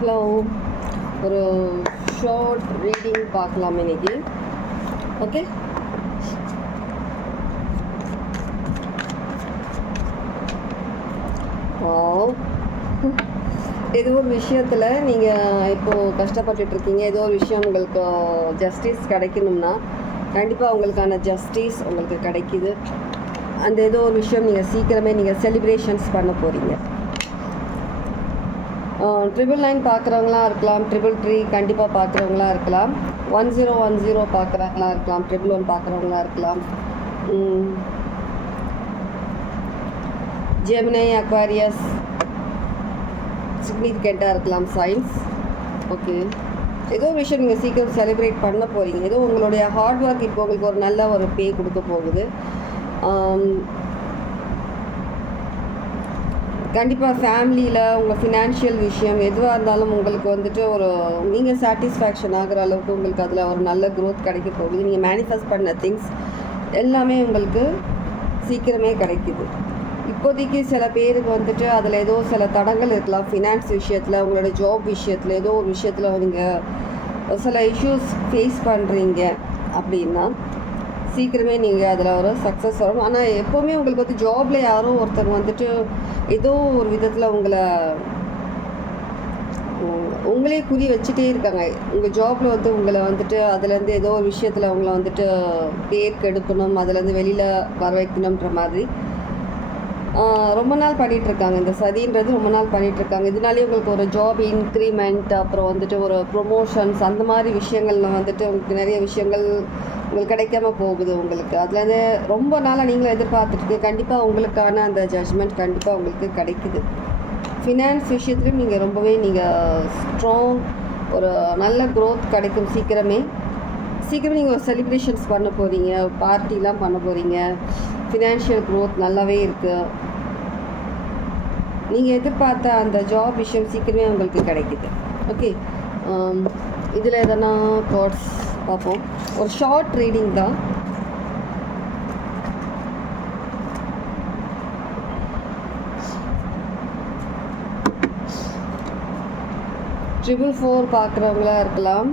Hello. ஒரு short reading பார்க்கலாம் இன்னைக்கு ஓகே ஏதோ ஒரு விஷயத்தில் நீங்கள் இப்போது கஷ்டப்பட்டுட்டு இருக்கீங்க ஏதோ ஒரு விஷயம் உங்களுக்கு uh, ஜஸ்டிஸ் கிடைக்கணும்னா கண்டிப்பாக உங்களுக்கான ஜஸ்டிஸ் உங்களுக்கு கிடைக்கிது. அந்த ஏதோ ஒரு விஷயம் நீங்கள் சீக்கிரமே நீங்கள் செலிப்ரேஷன்ஸ் பண்ண போகிறீங்க ட்ரிபிள் நைன் பார்க்குறவங்களா இருக்கலாம். ட்ரிபிள் த்ரீ கண்டிப்பாக பார்க்குறவங்களா இருக்கலாம். ஒன் ஜீரோ ஒன் ஜீரோ பார்க்குறவங்களா இருக்கலாம். ட்ரிபிள் ஒன் பார்க்குறவங்களா இருக்கலாம். ஜெமினை அக்வாரியஸ் சிக்னிஃபிகண்ட்டாக இருக்கலாம். சயின்ஸ் ஓகே ஏதோ ஒரு விஷயம் நீங்கள் சீக்கிரம் செலிப்ரேட் பண்ண போகிறீங்க ஏதோ உங்களுடைய ஹார்ட் ஒர்க் இப்போ உங்களுக்கு ஒரு நல்ல ஒரு பே கொடுக்க போகுது. கண்டிப்பாக ஃபேமிலியில் உங்கள் ஃபினான்ஷியல் விஷயம் எதுவாக இருந்தாலும் உங்களுக்கு வந்துட்டு ஒரு நீங்கள் சாட்டிஸ்ஃபேக்ஷன் ஆகிற அளவுக்கு உங்களுக்கு அதில் ஒரு நல்ல க்ரோத் கிடைக்க போகுது. நீங்கள் மேனிஃபெஸ்ட் பண்ண திங்ஸ் எல்லாமே உங்களுக்கு சீக்கிரமே கிடைக்குது. இப்போதைக்கு சில பேருக்கு வந்துட்டு அதில் ஏதோ சில தடங்கள் இருக்கலாம். ஃபினான்ஸ் விஷயத்தில் உங்களோட ஜாப் விஷயத்தில் ஏதோ ஒரு விஷயத்தில் நீங்கள் சில இஷ்யூஸ் ஃபேஸ் பண்ணுறீங்க அப்படின்னா சீக்கிரமே நீங்கள் அதில் ஒரு சக்ஸஸ் வரும். ஆனால் எப்போவுமே உங்களுக்கு வந்து ஜாபில் யாரும் ஒருத்தர் வந்துட்டு ஏதோ ஒரு விதத்தில் உங்களை உங்களே குறி வச்சுட்டே இருக்காங்க. உங்கள் ஜாப்பில் வந்து உங்களை வந்துட்டு அதுலேருந்து ஏதோ ஒரு விஷயத்தில் உங்களை வந்துட்டு பேர் கெடுக்கணும் அதுலேருந்து வெளியில் வர வைக்கணுன்ற மாதிரி. ரொம்ப நாள் பண்ணிகிட்ருக்காங்க இந்த சதின்றது ரொம்ப நாள் பண்ணிகிட்ருக்காங்க இதனாலே உங்களுக்கு ஒரு ஜாப் இன்க்ரிமெண்ட் அப்புறம் வந்துட்டு ஒரு ப்ரொமோஷன்ஸ் அந்த மாதிரி விஷயங்களில் வந்துட்டு உங்களுக்கு நிறைய விஷயங்கள் உங்களுக்கு கிடைக்காம போகுது உங்களுக்கு. அதுலேருந்து ரொம்ப நாளாக நீங்களும் எதிர்பார்த்துட்டு கண்டிப்பாக உங்களுக்கான அந்த ஜட்ஜ்மெண்ட் கண்டிப்பாக உங்களுக்கு கிடைக்குது. ஃபினான்ஸ் விஷயத்துலையும் நீங்கள் ரொம்பவே நீங்கள் ஸ்ட்ராங் ஒரு நல்ல க்ரோத் கிடைக்கும் சீக்கிரமே. சீக்கிரம் நீங்கள் ஒரு செலிப்ரேஷன்ஸ் பண்ண போகிறீங்க பார்ட்டிலாம் பண்ண போகிறீங்க ஃபினான்ஷியல் க்ரோத் நல்லாவே இருக்குது நீங்கள் எதிர்பார்த்த அந்த ஜாப் விஷயம் சீக்கிரமே உங்களுக்கு கிடைக்குது. ஓகே இதில் எதனா கார்ட்ஸ் பார்ப்போம். ஒரு ஷார்ட் ரீடிங் தான். ட்ரிபிள் ஃபோர் பார்க்குறவங்களா இருக்கலாம்.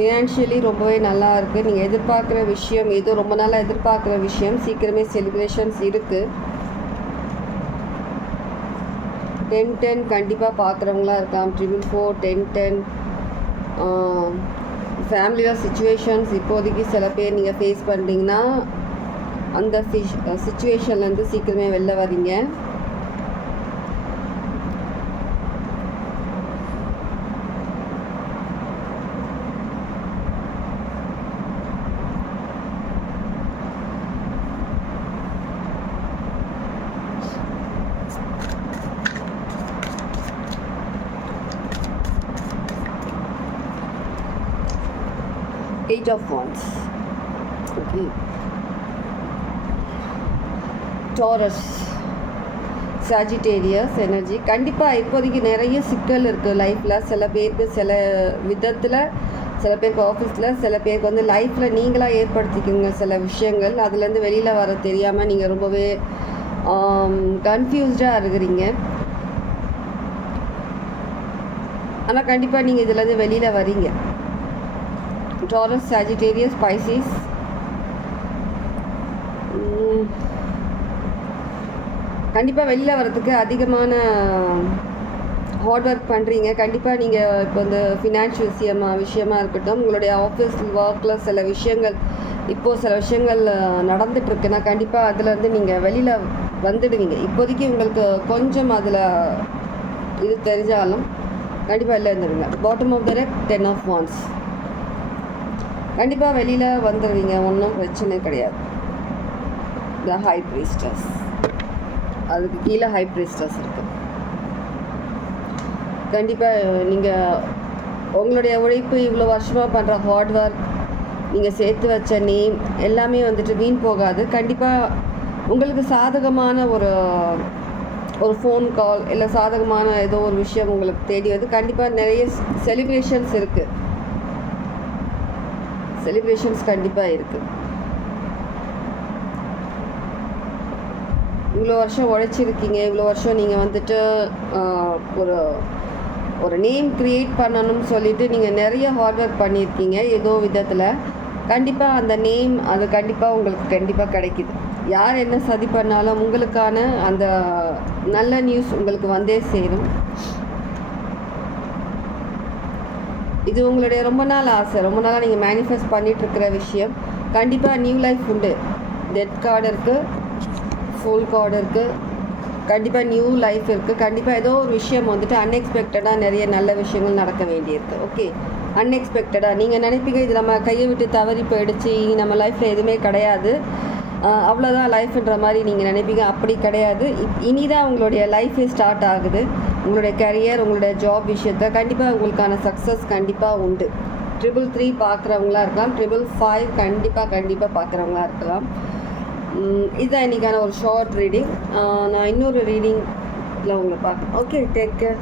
ஃபினான்ஷியலி ரொம்பவே நல்லா இருக்குது நீங்கள் எதிர்பார்க்குற விஷயம் ஏதோ ரொம்ப நாளாக எதிர்பார்க்குற விஷயம் சீக்கிரமே செலிப்ரேஷன்ஸ் இருக்குது டென் டென் கண்டிப்பாக பார்க்குறவங்களா இருக்கலாம். ட்ரிபிள் ஃபோர் டென் டென் ஃபேமிலியில் சுச்சுவேஷன்ஸ் இப்போதைக்கு சில பேர் நீங்கள் ஃபேஸ் பண்ணுறீங்கன்னா அந்த ஃபிஷ் சுச்சுவேஷன்லேருந்து சீக்கிரமே வெளில வரீங்க eight of wands. Okay. Taurus. Sagittarius energy கண்டிப்பாக இப்போதைக்கு நிறைய சிக்கல் இருக்குது லைஃப்பில் சில பேருக்கு சில விதத்தில் சில பேருக்கு ஆஃபீஸில் சில பேருக்கு வந்து லைஃப்பில் நீங்களாக ஏற்படுத்திக்கோங்க சில விஷயங்கள். அதுலேருந்து வெளியில் வர தெரியாமல் நீங்கள் ரொம்பவே கன்ஃபியூஸ்டாக இருக்கிறீங்க. ஆனால் கண்டிப்பாக நீங்கள் இதுலேருந்து வெளியில் வரீங்க. டாரஸ் சாஜிடேரியஸ் ஸ்பைசிஸ் கண்டிப்பாக வெளியில் வரத்துக்கு அதிகமான ஹார்ட் ஒர்க் பண்ணுறீங்க கண்டிப்பாக நீங்கள் இப்போ இந்த ஃபினான்ஷியல் விஷயமா விஷயமா இருக்கட்டும் உங்களுடைய ஆஃபீஸ் ஒர்க்கில் சில விஷயங்கள் இப்போது சில விஷயங்கள் நடந்துகிட்ருக்குன்னா கண்டிப்பாக அதுலேருந்து நீங்கள் வெளியில் வந்துடுவீங்க. இப்போதைக்கு உங்களுக்கு கொஞ்சம் அதில் இது தெரிஞ்சாலும் கண்டிப்பாக வெளில இருந்துடுங்க bottom of the wreck ten of wands கண்டிப்பாக வெளியில் வந்துடுவீங்க ஒன்றும் பிரச்சனை கிடையாது. த ஹை ப்ரீஸ்டர்ஸ் அதுக்கு கீழே ஹை ப்ரீஸ்டர்ஸ் இருக்குது கண்டிப்பாக நீங்கள் உங்களுடைய உழைப்பு இவ்வளோ வருஷமாக பண்ணுற ஹார்ட் ஒர்க் நீங்கள் சேர்த்து வச்ச நேம் எல்லாமே வந்துட்டு வீண் போகாது. கண்டிப்பாக உங்களுக்கு சாதகமான ஒரு ஒரு ஃபோன் கால் இல்லை சாதகமான ஏதோ ஒரு விஷயம் உங்களுக்கு தேடி வந்து கண்டிப்பாக நிறைய செலிப்ரேஷன்ஸ் இருக்குது செலிப்ரேஷன்ஸ் கண்டிப்பாக இருக்குது இவ்வளோ வருஷம் உழைச்சிருக்கீங்க இவ்வளோ வருஷம் நீங்கள் வந்துட்டு ஒரு ஒரு நேம் க்ரியேட் பண்ணணும்னு சொல்லிட்டு நீங்கள் நிறைய ஹார்ட் ஒர்க் பண்ணியிருக்கீங்க ஏதோ விதத்தில். கண்டிப்பாக அந்த நேம் அது கண்டிப்பாக உங்களுக்கு கண்டிப்பாக கிடைக்கிது. யார் என்ன சதி பண்ணாலும் உங்களுக்கான அந்த நல்ல நியூஸ் உங்களுக்கு வந்தே சேரும். இது உங்களுடைய ரொம்ப நாள் ஆசை. ரொம்ப நாளாக நீங்கள் மேனிஃபெஸ்ட் பண்ணிட்டு இருக்கிற விஷயம். கண்டிப்பாக நியூ லைஃப் உண்டு. டெட் கார்டு இருக்குது ஃபுல் கார்டு இருக்குது கண்டிப்பாக நியூ லைஃப் இருக்குது கண்டிப்பாக ஏதோ ஒரு விஷயம் வந்துட்டு அன்எக்ஸ்பெக்டடாக நிறைய நல்ல விஷயங்கள் நடக்க வேண்டியிருக்கு. ஓகே அன்எக்ஸ்பெக்டடாக நீங்கள் நினைப்பீங்க இது நம்ம கையை விட்டு தவறி போயிடுச்சு. இனி நம்ம லைஃப்பில் எதுவுமே கிடையாது. அவ்வளோதான் லைஃப்ன்ற மாதிரி நீங்கள் நினைப்பீங்க. அப்படி கிடையாது. இப் இனிதான் உங்களுடைய லைஃபே ஸ்டார்ட் ஆகுது. உங்களுடைய கரியர் உங்களுடைய ஜாப் விஷயத்தை கண்டிப்பாக உங்களுக்கான சக்ஸஸ் கண்டிப்பாக உண்டு. ட்ரிபிள் த்ரீ பார்க்குறவங்களா இருக்கலாம். ட்ரிபிள் ஃபைவ் கண்டிப்பாக கண்டிப்பாக பார்க்குறவங்களா இருக்கலாம். இதுதான் இன்றைக்கான ஒரு ஷார்ட் ரீடிங் நான் இன்னொரு ரீடிங்கில் உங்களை பார்க்குறேன். Okay take care